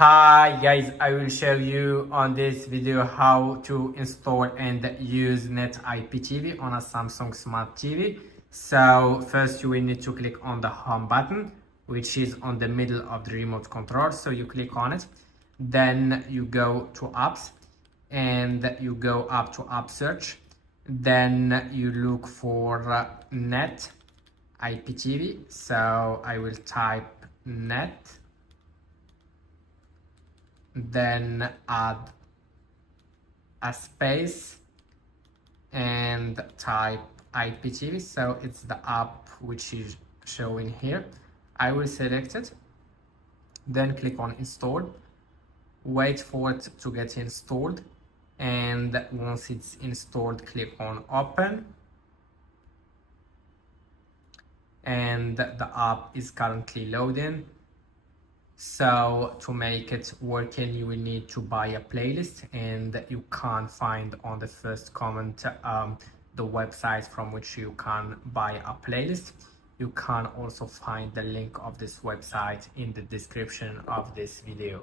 Hi guys, I will show you on this video how to install and use Net IPTV on a Samsung Smart TV. So first you will need to click on the home button, which is on the middle of the remote control. So you click on it, then you go to apps and you go up to app search. Then you look for Net IPTV. So I will type Net, then add a space and type IPTV. So it's the app which is showing here. I will select it, then click on install, wait for it to get installed, and once it's installed, click on open, and the app is currently loading. So to make it working, you will need to buy a playlist, and you can't find on the first comment the website from which you can buy a playlist. You can also find the link of this website in the description of this video.